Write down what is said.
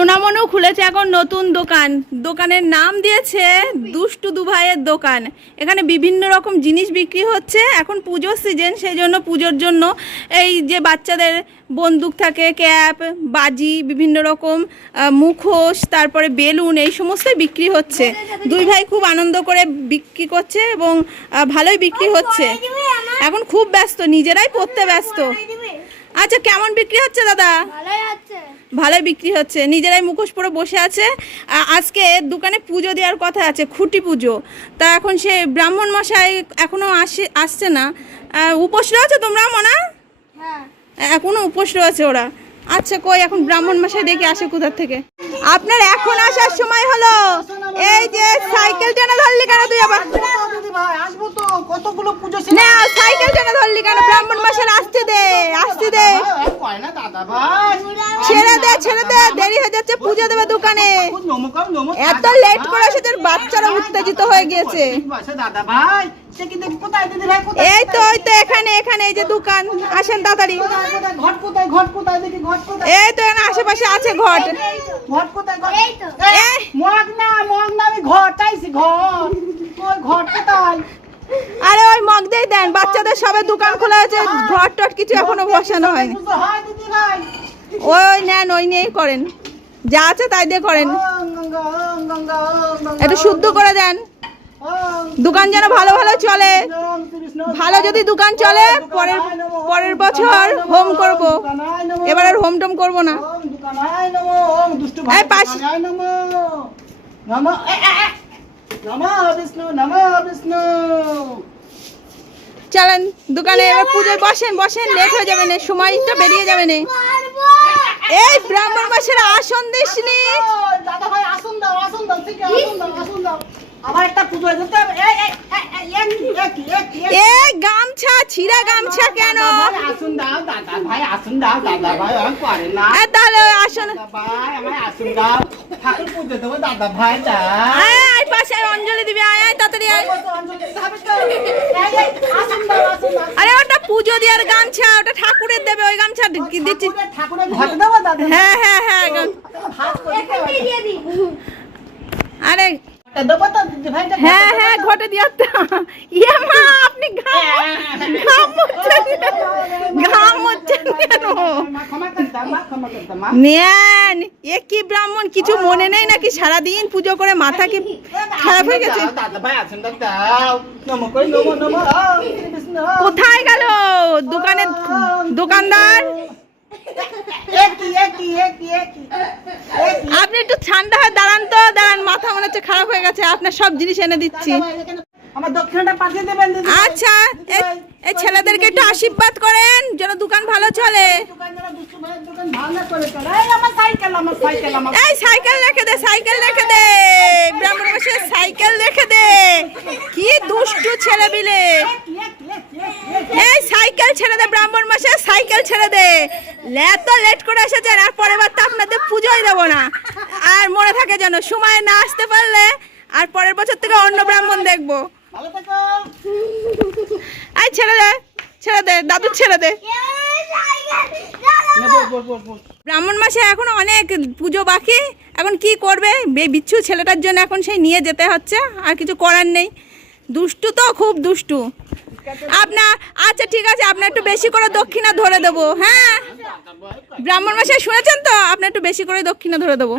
সোনামনু খুলেছে এখন নতুন দোকান। দোকানের নাম দিয়েছে দুষ্টু দুভাইয়ের দোকান। এখানে বিভিন্ন রকম জিনিস বিক্রি হচ্ছে। এখন পুজোর সিজন সেই জন্য পুজোর জন্য এই যে বাচ্চাদের বন্দুক থাকে, ক্যাপ, বাজি, বিভিন্ন রকম মুখোশ, তারপরে বেলুন, এই সমস্তই বিক্রি হচ্ছে। দুই ভাই খুব আনন্দ করে বিক্রি করছে এবং ভালোই বিক্রি হচ্ছে। এখন খুব ব্যস্ত, নিজেরাই পড়তে ব্যস্ত। আচ্ছা কেমন বিক্রি হচ্ছে দাদা? ভালোই বিক্রি হচ্ছে। নিজেরাই মুখোশ পরে বসে আছে। আজকে দোকানে পুজো দেওয়ার কথা আছে খুঁটি পুজো। তা এখন সে ব্রাহ্মণ মশাই এখনও আসে আসছে না। উপোস রয়েছে তোমরা মনা? হ্যাঁ। এখনও উপোস রয়েছে ওরা। আচ্ছা কই এখন ব্রাহ্মণ মশাই দেখে আসে কোথার থেকে? আপনার এখন আসার সময় হলো। এই যে সাইকেল টেনে ধরলি কেন তুই আবার? ভাই আসব তো। কতগুলো পুজো না সাইকেল টেনে ধরলি কেন? ব্রাহ্মণ মশাই আসতে দে আসতে দে। কয় না দাদা ভাই। ছেড়ে দে ছেড়ে দে দেরি হয়ে যাচ্ছে পুজো দেবে দোকানে। এত লেট করে এসেছে বাচ্চারা উত্তেজিত হয়ে গিয়েছে দাদা ভাই? সে কি দেখি কোথায় দিদি ভাই কোথায় এই তো ওই তো এখানে এখানে এই যে দোকান। আসেন তাড়াতাড়ি। এই তো এখানে আশেপাশে আছে ঘট। ঘট কোথায় ঘট এই তো। মগ না মগ না আমি ঘর চাইছি ঘর। আরে ওই মগ দিয়ে দেন বাচ্চাদের সবে দোকান খোলা আছে ঘর টট কিছু এখনও বসানো হয়নি। হয় ওই ওই নেন ওই নিয়েই করেন। যা আছে তাই দিয়ে করেন। একটু শুদ্ধ করে দেন। দোকান যেন ভালো ভালো চলে। ভালো যদি দোকান চলে পরের পরের বছর হোম করব। এবার আর হোম টোম করব না। এই পাশ- চলেন দোকানে এবার পুজোয় বসেন বসেন লেট হয়ে যাবে না সময়টা বেরিয়ে যাবে না। এই ব্রাহ্মণ মাসের আসন দিসনি। ও, দাদা ভাই আসুন দাও আসুন দাও ঠিক আছে দাও আসুন দাও। আবার একটা পুজো যেতে হবে। এই। এ গামছা ছিঁড়া গামছা কেন? আসুন দাও দাদা ভাই আসুন দাও দাদা ভাই আর করে না। তাহলে ওই ভাই আমায় আসুন দাও। ঠাকুর পুজো দেবো দাদা ভাই দা আয় আয় পাশে অঞ্জলি দিবি আয় আয় তাড়াতাড়ি আয়। আরে ওটা পুজো দেওয়ার গামছা ওটা ঠাকুরের দেবে ওই গামছা দিচ্ছি? হ্যাঁ হ্যাঁ হ্যাঁ আরে হ্যাঁ হ্যাঁ ঘটে দিয়ে ইয়ে মা আপনি ঘাম ঘাম মুছছেন কেন? ঘাম মুছছেন কেন মা, ক্ষমা করে দাও, মা, ক্ষমা করে দাও, মা। নেন এ কি ব্রাহ্মণ? কিছু মনে নেই নাকি? সারাদিন পুজো করে মাথা কি খারাপ হয়ে গেছে? কোথায় গেল? দোকানে দোকানদার? আপনি একটু ঠান্ডা হয়ে দাঁড়ান তো দাঁড়ান মাথা মনে হচ্ছে খারাপ হয়ে গেছে আপনার সব জিনিস এনে দিচ্ছি। দাদা ভাই, এখানে আমার দক্ষিণাটা পাঠিয়ে দেবেন আচ্ছা এই- ছেলেদেরকে একটু আশীর্বাদ করেন, যেন দোকান ভালো চলে। এই সাইকেল রেখে দে, সাইকেল রেখে দে। ব্রাহ্মণ মাসে সাইকেল রেখে দে। কি দুষ্টু ছেলে বিলে। এই সাইকেল ছেড়ে দে, ব্রাহ্মণ মাসে সাইকেল ছেড়ে দে। এত লেট করে এসেছেন, আর পরের বার তো আপনাদের পুজোই দেবো না। আর মনে থাকে যেন সময় না আসতে পারলে, আর পরের বছর থেকে অন্য ব্রাহ্মণ দেখব। ছেড়ে দে ছেড়ে দে দাদু ছেড়ে দে। ব্রাহ্মণ মাসে এখন অনেক পুজো বাকি এখন কি করবে বিচ্ছু ছেলেটার জন্য এখন সেই নিয়ে যেতে হচ্ছে আর কিছু করার নেই দুষ্টু তো খুব দুষ্টু আপনার আচ্ছা ঠিক আছে আপনার একটু বেশি করে দক্ষিণা ধরে দেবো হ্যাঁ ব্রাহ্মণ মাসে শুনেছেন তো আপনার একটু বেশি করে দক্ষিণা ধরে দেবো